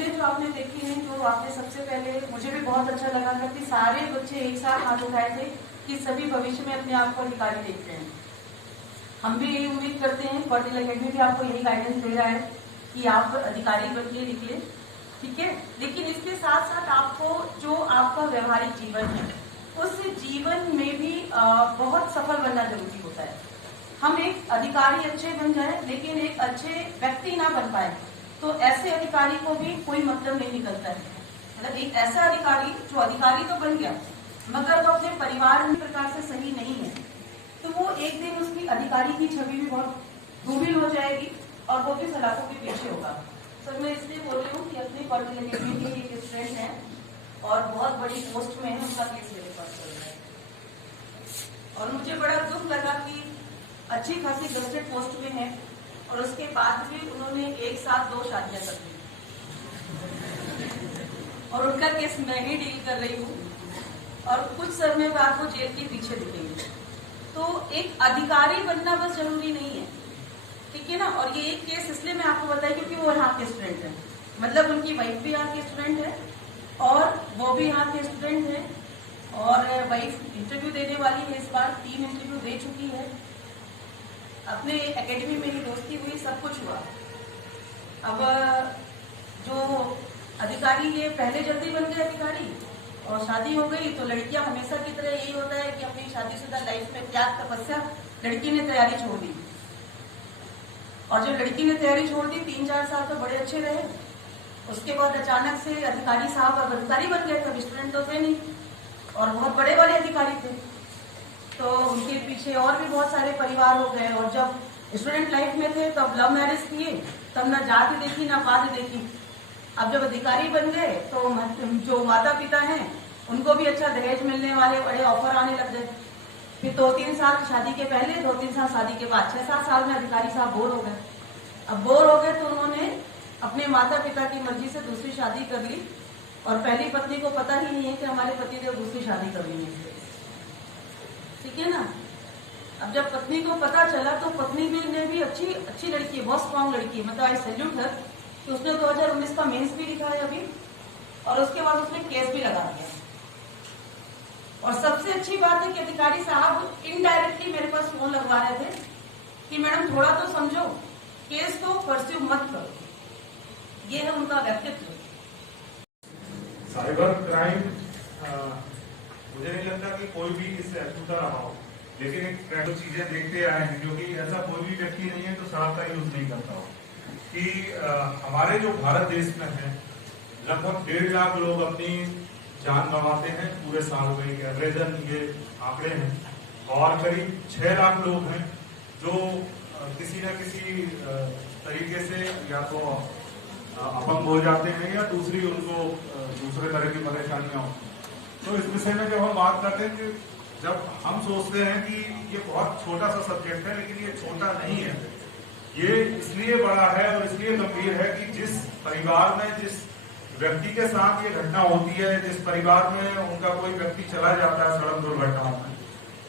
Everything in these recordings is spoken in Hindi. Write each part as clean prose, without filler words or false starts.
घटने जो आपने देखी हैं, जो आपने सबसे पहले मुझे भी बहुत अच्छा लगा था कि सारे बच्चे एक साथ हाथ उठाए थे कि सभी भविष्य में अपने आप को अधिकारी देखते हैं। हम भी यही उम्मीद करते हैं, पर्टिल अकेडमी भी आपको यही गाइडेंस दे रहा है कि आप अधिकारी बनिए, निकले, ठीक है। लेकिन इसके साथ साथ आपको जो आपका व्यवहारिक जीवन है उस जीवन में भी बहुत सफल बनना जरूरी होता है। हम एक अधिकारी अच्छे बन जाए लेकिन एक अच्छे व्यक्ति ना बन पाए तो ऐसे अधिकारी को भी कोई मतलब नहीं निकलता है। मतलब एक ऐसा अधिकारी जो अधिकारी तो बन गया मगर वो अपने परिवार में प्रकार से सही नहीं है तो वो एक दिन उसकी अधिकारी की छवि भी बहुत धूमिल हो जाएगी और वो भी सलाखों के पीछे होगा। सर मैं इसलिए बोल रही हूँ कि अपनी पर्टिल अकेडमी के एक स्टूडेंट है और बहुत बड़ी पोस्ट में है, उनका केस मेरे पास चल रहा है और मुझे बड़ा दुख लगा कि अच्छी खासी गजटेड पोस्ट में है और उसके बाद भी उन्होंने एक साथ 2 शादियां कर दी और उनका केस मैं ही डील कर रही हूँ और कुछ समय बाद वो जेल के पीछे दिखेंगे। तो एक अधिकारी बनना बस जरूरी नहीं है, ठीक है ना। और ये एक केस इसलिए मैं आपको बताई क्योंकि वो यहाँ के स्टूडेंट है, मतलब उनकी वाइफ भी यहाँ के स्टूडेंट है और वो भी यहाँ के स्टूडेंट है और वाइफ इंटरव्यू देने वाली है, इस बार 3 इंटरव्यू दे चुकी है, अपने एकेडमी में ही दोस्ती हुई, सब कुछ हुआ। अब जो अधिकारी ये पहले जल्दी बन गए अधिकारी और शादी हो गई तो लड़कियां हमेशा की तरह यही होता है कि अपनी शादीशुदा लाइफ में त्याग तपस्या, लड़की ने तैयारी छोड़ दी और जब लड़की ने तैयारी छोड़ दी 3-4 साल तो बड़े अच्छे रहे, उसके बाद अचानक से अधिकारी साहब अब अधिकारी बन गए, तब स्टूडेंट तो थे नहीं और बहुत बड़े बड़े अधिकारी थे तो उनके पीछे और भी बहुत सारे परिवार हो गए और जब स्टूडेंट लाइफ में थे तब लव मैरिज किए, तब ना जाति देखी ना पात देखी। अब जब अधिकारी बन गए तो जो माता पिता हैं उनको भी अच्छा दहेज मिलने वाले बड़े ऑफर आने लग गए। फिर 2-3 साल शादी के पहले, 2-3 साल शादी के बाद, 6-7 साल में अधिकारी साहब बोर हो गए। अब बोर हो गए तो उन्होंने अपने माता पिता की मर्जी से दूसरी शादी कर ली और पहली पत्नी को पता ही नहीं है कि हमारे पति ने दूसरी शादी कर ली है, ठीक है ना। अब जब पत्नी को पता चला तो पत्नी ने भी अच्छी लड़की है, बहुत स्ट्रॉन्ग लड़की है, मतलब आई सैल्यूट हर कि उसने 2019 का मेंस भी लिखा है अभी और उसके बाद उसने केस भी लगा दिया। और सबसे अच्छी बात है कि अधिकारी साहब इनडायरेक्टली मेरे पास फोन लगवा रहे थे कि मैडम थोड़ा तो समझो, केस को परस्यू मत करो, ये है उनका व्यक्तित्व। साइबर क्राइम मुझे नहीं लगता कि कोई भी इससे अछूता रहा हो, लेकिन एक ट्रेंड चीजें देखते आए हैं क्योंकि ऐसा कोई भी व्यक्ति नहीं है जो सड़क का यूज नहीं करता हो कि हमारे जो भारत देश में है लगभग 1.5 लाख लोग अपनी जान गंवाते हैं पूरे साल में, एक एवरेजन ये आंकड़े हैं और करीब 6 लाख लोग हैं जो किसी न किसी तरीके से या तो अपंग हो जाते हैं या उनको दूसरे तरह की परेशानियां होती हैं। तो इस विषय में जब हम बात करते हैं कि जब हम सोचते हैं कि ये बहुत छोटा सा सब्जेक्ट है, लेकिन ये छोटा नहीं है, ये इसलिए बड़ा है और इसलिए गंभीर है कि जिस परिवार में जिस व्यक्ति के साथ ये घटना होती है, जिस परिवार में उनका कोई व्यक्ति चला जाता है सड़क दुर्घटनाओं में,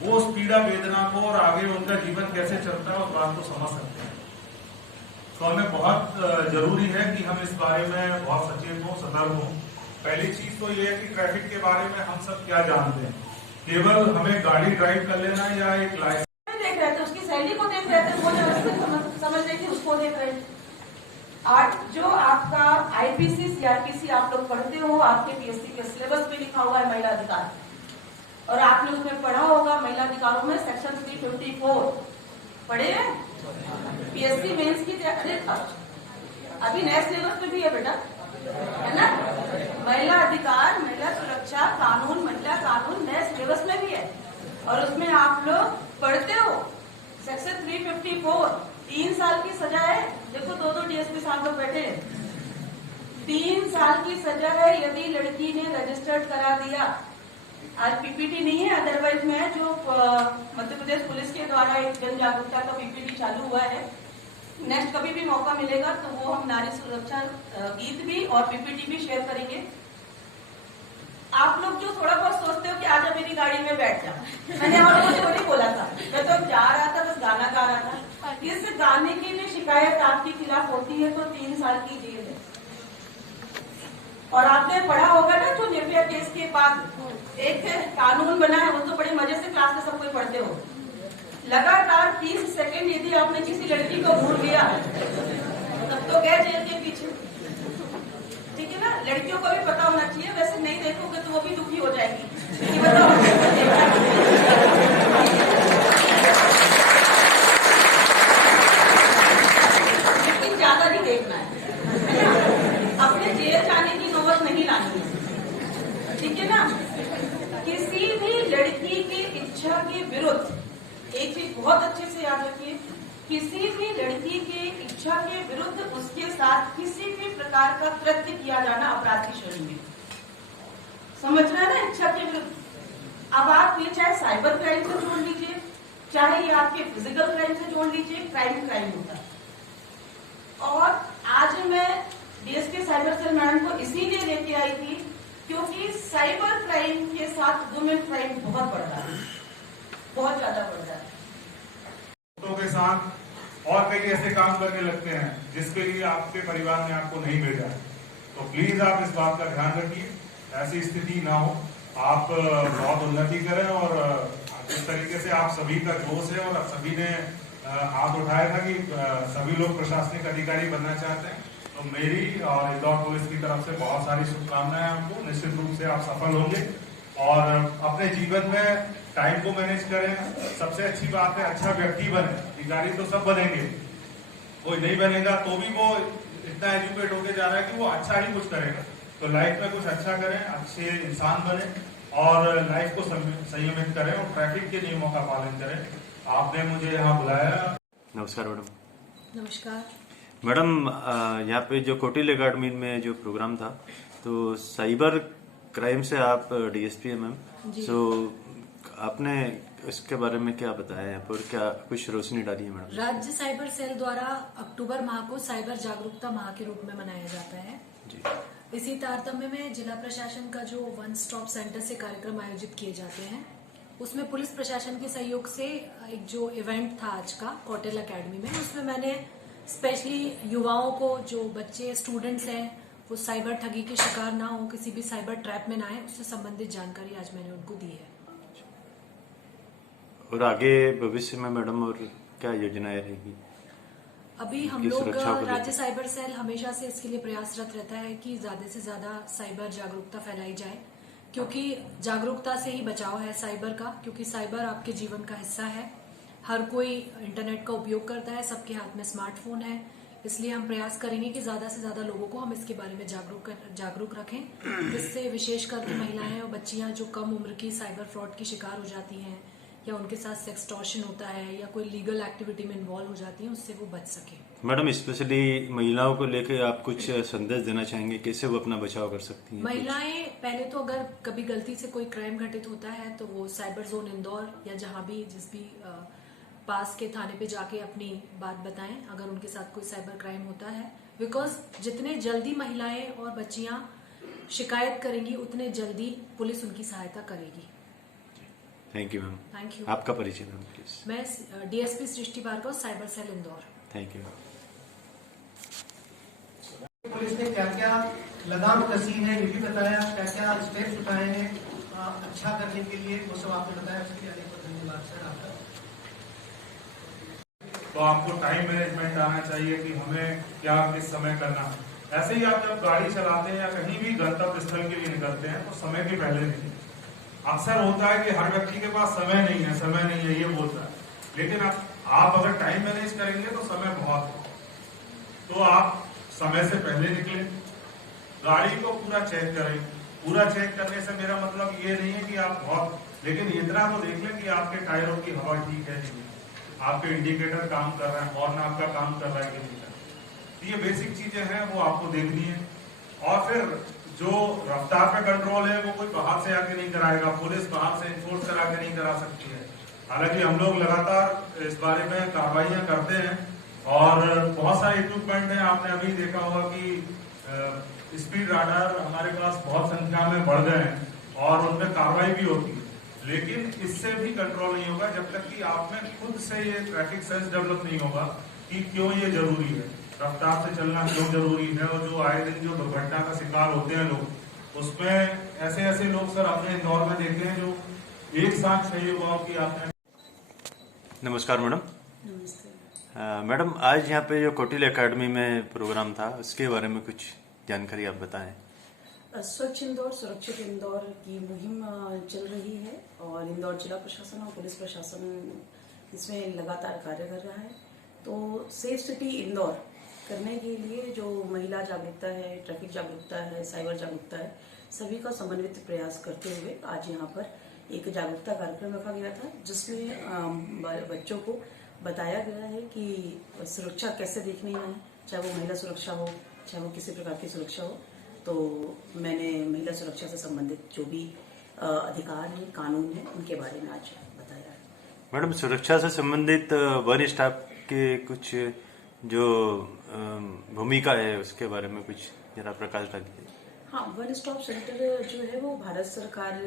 वो उस पीड़ा वेदना को और आगे उनका जीवन कैसे चलता है उस बात को समझ सकते हैं। तो हमें बहुत जरूरी है कि हम इस बारे में बहुत सचेत हों, सतर्क हों। पहली चीज तो ये है कि ट्रैफिक के बारे में हम सब क्या जानते हैं, केवल हमें गाड़ी ड्राइव कर लेना या एक लाइसेंस देख रहे थे, उसकी सैलरी को देख रहे थे, वो समझ रहे थे उसको देख रहे थे। आज जो आपका आईपीसी सीआरपीसी आप लोग पढ़ते हो, आपके पीएससी के सिलेबस में लिखा हुआ है महिला अधिकार और आपने उसमें पढ़ा होगा महिला अधिकारों में सेक्शन 354 पढ़े हैं, पीएससी मेंस की अरे अभी नए सिलेबस में भी है बेटा, है ना। महिला अधिकार, महिला सुरक्षा कानून, महिला कानून नए सिलेबस में भी है और उसमें आप लोग पढ़ते हो सेक्शन 354 3 साल की सजा है। देखो 2 डीएसपी साहब लोग बैठे हैं, 3 साल की सजा है यदि लड़की ने रजिस्टर्ड करा दिया। आज पीपीटी नहीं है, अदरवाइज में जो मध्य प्रदेश पुलिस के द्वारा एक जन जागरूकता का पीपीटी चालू हुआ है, नेक्स्ट कभी भी मौका मिलेगा तो वो हम नारी सुरक्षा गीत भी और पीपीटी भी शेयर करेंगे। आप लोग जो थोड़ा बहुत सोचते हो कि आजा मेरी गाड़ी में बैठ जा, मैंने और लोगों से वही बोला था, मैं तो जा रहा था बस गाना गा रहा था। इस गाने की भी शिकायत आपके खिलाफ होती है तो 3 साल की जेल है। और आपने पढ़ा होगा ना जो निर्भया केस के बाद एक कानून बना है, वो तो बड़े मजे से क्लास में सब कोई पढ़ते हो। लगातार 30 सेकंड यदि आपने किसी लड़की को घूर लिया तब तो गए जेल के पीछे। ठीक है ना, लड़कियों को भी पता होना चाहिए। वैसे नहीं देखोगे तो वो भी दुखी हो जाएगी कि बताओ लेकिन ज्यादा नहीं देखना है ना, अपने जेल जाने की नौबत नहीं लानी है। ठीक है ना, किसी भी लड़की की इच्छा के विरुद्ध, एक चीज बहुत अच्छे से याद रखिए, किसी भी लड़की के इच्छा के विरुद्ध उसके साथ किसी भी प्रकार का कृत्य किया जाना अपराध की श्रेणी में। समझना है ना, इच्छा के विरुद्ध। अब आप ये चाहे साइबर क्राइम से जोड़ लीजिए, चाहे ये आपके फिजिकल क्राइम से जोड़ लीजिए, क्राइम क्राइम होता है। और आज मैं डीएसपी साइबर सेल मैडम को इसीलिए लेके आई थी क्योंकि साइबर क्राइम के साथ वुमेन क्राइम बहुत बढ़ रहा है, बहुत ज्यादा बढ़ रहा है। के साथ और कई ऐसे काम करने लगते हैं जिसके लिए आपके परिवार ने आपको नहीं भेजा है। तो प्लीज आप इस बात का ध्यान रखिए, ऐसी स्थिति ना हो। आप बहुत उन्नति करें और जिस तरीके से आप सभी का जोश है और सभी ने हाथ उठाया था कि सभी लोग प्रशासनिक अधिकारी बनना चाहते हैं, तो मेरी और इंदौर पुलिस की तरफ से बहुत सारी शुभकामनाएं आपको। निश्चित रूप से आप सफल होंगे और अपने जीवन में टाइम को मैनेज करें। सबसे अच्छी बात है अच्छा व्यक्ति बने। अधिकारी तो सब बनेंगे, कोई नहीं बनेगा तो भी वो इतना एजुकेट होके जा रहा है कि वो अच्छा ही कुछ करेगा। तो लाइफ में कुछ अच्छा करें, अच्छे इंसान बने और लाइफ को संयमित करें और ट्रैफिक के नियमों का पालन करें। आपने मुझे यहाँ बुलाया। नमस्कार मैडम। नमस्कार मैडम, यहाँ पे जो कोटिल अकेडमी में जो प्रोग्राम था, तो साइबर क्राइम से आप डीएसपी है मैम, सो आपने इसके बारे में क्या बताया है और क्या कुछ रोशनी डाली है मैडम? राज्य साइबर सेल द्वारा अक्टूबर माह को साइबर जागरूकता माह के रूप में मनाया जाता है जी। इसी तारतम्य में जिला प्रशासन का जो वन स्टॉप सेंटर से कार्यक्रम आयोजित किए जाते हैं, उसमें पुलिस प्रशासन के सहयोग से एक जो इवेंट था आज का कोटिल अकेडमी में, उसमें मैंने स्पेशली युवाओं को, जो बच्चे स्टूडेंट्स हैं, वो साइबर ठगी के शिकार ना हो, किसी भी साइबर ट्रैप में ना आए, उससे संबंधित जानकारी आज मैंने उनको दी है। और आगे भविष्य में मैडम और क्या योजनाएं रहेगी? अभी हम लोग राज्य साइबर सेल हमेशा से इसके लिए प्रयासरत रहता है कि ज्यादा से ज्यादा साइबर जागरूकता फैलाई जाए, क्योंकि जागरूकता से ही बचाव है साइबर का, क्योंकि साइबर आपके जीवन का हिस्सा है। हर कोई इंटरनेट का उपयोग करता है, सबके हाथ में स्मार्टफोन है, इसलिए हम प्रयास करेंगे कि ज्यादा से ज्यादा लोगों को हम इसके बारे में जागरूक रखें। इससे विशेष करके महिलाएं और बच्चियां जो कम उम्र की साइबर फ्रॉड की शिकार हो जाती हैं या उनके साथ सेक्सटॉर्शन होता है या कोई लीगल एक्टिविटी में इन्वॉल्व हो जाती हैं, उससे वो बच सके। मैडम, स्पेशली महिलाओं को लेकर आप कुछ संदेश देना चाहेंगे, कैसे वो अपना बचाव कर सकती हैं? महिलाएं पहले तो अगर कभी गलती से कोई क्राइम घटित होता है तो वो साइबर जोन इंदौर या जहां भी जिस भी पास के थाने पे जाके अपनी बात बताएं अगर उनके साथ कोई साइबर क्राइम होता है, बिकॉज जितने जल्दी महिलाएं और बच्चियां शिकायत करेंगी उतने जल्दी पुलिस उनकी सहायता करेगी। Thank you ma'am. Thank you. आपका परिचय मैम प्लीज। मैं DSP Srishti Bhargav, cyber cell Indore. Thank you. Police ने क्या क्या लगाम कसी है ये भी बताया, क्या क्या स्टेप्स उठाए हैं अच्छा करने के लिए, वो सब आपने बताया। उसके लिए अनेक धन्यवाद सर आपका। तो आपको टाइम मैनेजमेंट आना चाहिए कि हमें क्या किस समय करना है। ऐसे ही आप जब गाड़ी चलाते हैं या कहीं भी गंतव्य स्थल के लिए निकलते हैं तो समय के पहले नहीं। अक्सर होता है कि हर व्यक्ति के पास समय नहीं है ये बोलता है, लेकिन आप अगर टाइम मैनेज करेंगे तो समय बहुत है। तो आप समय से पहले निकले, गाड़ी को पूरा चेक करें। पूरा चेक करने से मेरा मतलब ये नहीं है कि आप बहुत, लेकिन इतना तो देख लें कि आपके टायरों की हवा ठीक है नहीं, आपके इंडिकेटर काम कर रहा है, हॉर्न आपका काम कर रहा है कि नहीं कर रहा। ये बेसिक चीजें हैं, वो आपको देखनी है। और फिर जो रफ्तार पे कंट्रोल है वो कोई बाहर से आके नहीं कराएगा, पुलिस बाहर से इन्फोर्स करा के नहीं करा सकती है। हालांकि हम लोग लगातार इस बारे में कार्रवाइयां करते हैं और बहुत सारे इक्विपमेंट हैं। आपने अभी देखा होगा कि स्पीड राडार हमारे पास बहुत संख्या में बढ़ गए हैं और उनमें कार्रवाई भी होती है, लेकिन इससे भी कंट्रोल नहीं होगा जब तक कि आप में खुद से ये ट्रैफिक सेंस डेवलप नहीं होगा कि क्यों ये जरूरी है। रफ्तार से चलना क्यों जरूरी है, और जो आए दिन जो दुर्घटना का शिकार होते हैं लोग, उसमें ऐसे ऐसे लोग सर हमने इंदौर में देखे हैं जो एक साथ 6 युवाओं की आपने। नमस्कार मैडम। नमस्ते। मैडम, आज यहाँ पे जो कोटिल एकेडमी में प्रोग्राम था उसके बारे में कुछ जानकारी आप बताएं। स्वच्छ इंदौर सुरक्षित इंदौर की मुहिम चल रही है और इंदौर जिला प्रशासन और पुलिस प्रशासन इसमें लगातार कार्य कर रहा है। तो सेफ सिटी इंदौर करने के लिए जो महिला जागरूकता है, ट्रैफिक जागरूकता है, साइबर जागरूकता है, सभी का समन्वित प्रयास करते हुए आज यहाँ पर एक जागरूकता कार्यक्रम रखा गया था, जिसमें बच्चों को बताया गया है कि सुरक्षा कैसे देखनी है, चाहे वो महिला सुरक्षा हो, चाहे वो किसी प्रकार की सुरक्षा हो। तो मैंने महिला सुरक्षा से संबंधित जो भी अधिकार है, कानून है, उनके बारे में आज बताया है। मैडम, सुरक्षा से संबंधित वन स्टाफ के कुछ जो भूमिका है उसके बारे में कुछ जरा प्रकाश डालिए। हाँ, वन स्टॉप सेंटर जो है वो भारत सरकार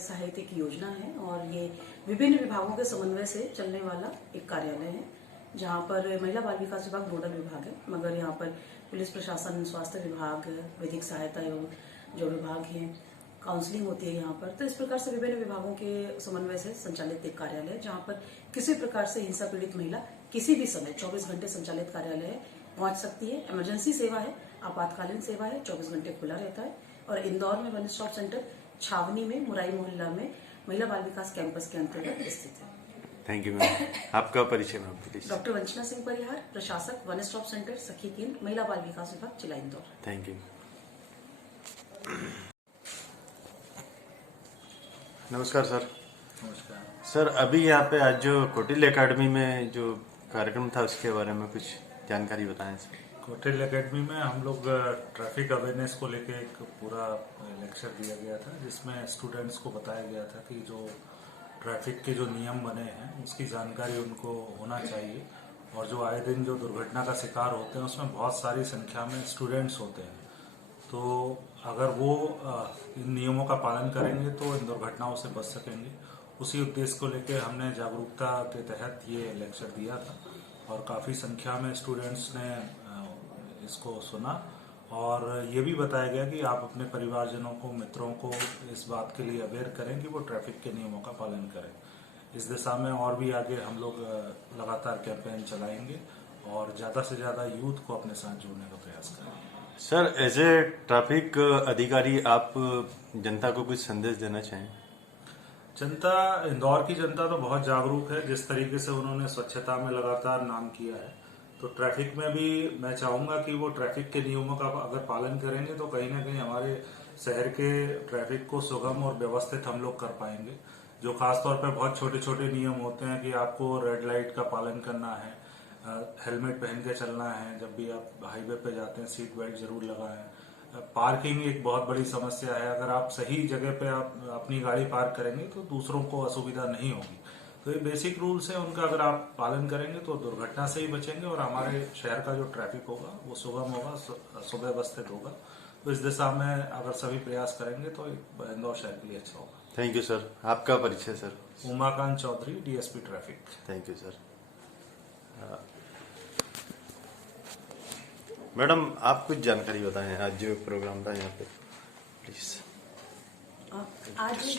सहायता की योजना है और ये विभिन्न विभागों के समन्वय से चलने वाला एक कार्यालय है, जहाँ पर महिला बाल विकास विभाग नोडल विभाग है, मगर यहाँ पर पुलिस प्रशासन, स्वास्थ्य विभाग, विधिक सहायता एवं जो विभाग हैं, काउंसलिंग होती है यहाँ पर। तो इस प्रकार से विभिन्न विभागों के समन्वय से संचालित एक कार्यालय है, जहाँ पर किसी प्रकार से हिंसा पीड़ित महिला किसी भी समय 24 घंटे संचालित कार्यालय है, पहुंच सकती है। इमरजेंसी सेवा है, आपातकालीन सेवा है, 24 घंटे खुला रहता है। और इंदौर में वन स्टॉप सेंटर छावनी में मुराई मोहल्ला में महिला बाल विकास कैंपस के अंतर्गत स्थित है। Thank you ma'am. आपका परिचय ma'am please. Doctor वंचना Singh Parihar, प्रशासक, वन स्टॉप सेंटर सखी केंद्र, महिला बाल विकास विभाग, जिला इंदौर। Thank you. नमस्कार सर। नमस्कार सर, अभी यहाँ पे आज जो कोटिल एकेडमी में जो कार्यक्रम था उसके बारे में कुछ जानकारी बताएं सर। कोटिल एकेडमी में हम लोग ट्रैफिक अवेयरनेस को लेके एक पूरा लेक्चर दिया गया था, जिसमें स्टूडेंट्स को बताया गया था कि जो ट्रैफिक के जो नियम बने हैं उसकी जानकारी उनको होना चाहिए, और जो आए दिन जो दुर्घटना का शिकार होते हैं उसमें बहुत सारी संख्या में स्टूडेंट्स होते हैं। तो अगर वो इन नियमों का पालन करेंगे तो इन दुर्घटनाओं से बच सकेंगे। उसी उद्देश्य को लेकर हमने जागरूकता के तहत ये लेक्चर दिया था और काफ़ी संख्या में स्टूडेंट्स ने इसको सुना, और ये भी बताया गया कि आप अपने परिवारजनों को, मित्रों को इस बात के लिए अवेयर करें कि वो ट्रैफिक के नियमों का पालन करें। इस दिशा में और भी आगे हम लोग लगातार कैंपेन चलाएंगे और ज़्यादा से ज़्यादा यूथ को अपने साथ जोड़ने का प्रयास करेंगे। सर, एज ए ट्रैफिक अधिकारी आप जनता को कुछ संदेश देना चाहें? जनता, इंदौर की जनता तो बहुत जागरूक है। जिस तरीके से उन्होंने स्वच्छता में लगातार नाम किया है, तो ट्रैफिक में भी मैं चाहूंगा कि वो ट्रैफिक के नियमों का अगर पालन करेंगे तो कहीं ना कहीं हमारे शहर के ट्रैफिक को सुगम और व्यवस्थित हम लोग कर पाएंगे। जो खासतौर पर बहुत छोटे छोटे नियम होते हैं कि आपको रेड लाइट का पालन करना है, हेलमेट पहन के चलना है, जब भी आप हाईवे पे जाते हैं सीट बेल्ट जरूर लगाएं। पार्किंग एक बहुत बड़ी समस्या है, अगर आप सही जगह पे आप अपनी गाड़ी पार्क करेंगे तो दूसरों को असुविधा नहीं होगी। तो ये बेसिक रूल्स है, उनका अगर आप पालन करेंगे तो दुर्घटना से ही बचेंगे और हमारे शहर का जो ट्रैफिक होगा वो सुगम होगा, सुव्यवस्थित होगा। तो इस दिशा में अगर सभी प्रयास करेंगे तो इंदौर शहर के लिए अच्छा होगा। Thank you sir. आपका परिचय sir? Umakant Chaudhary, DSP traffic. Thank you sir. Madam, आप कुछ जानकारी बताएं आज जो प्रोग्राम था यहाँ पे प्लीज। आज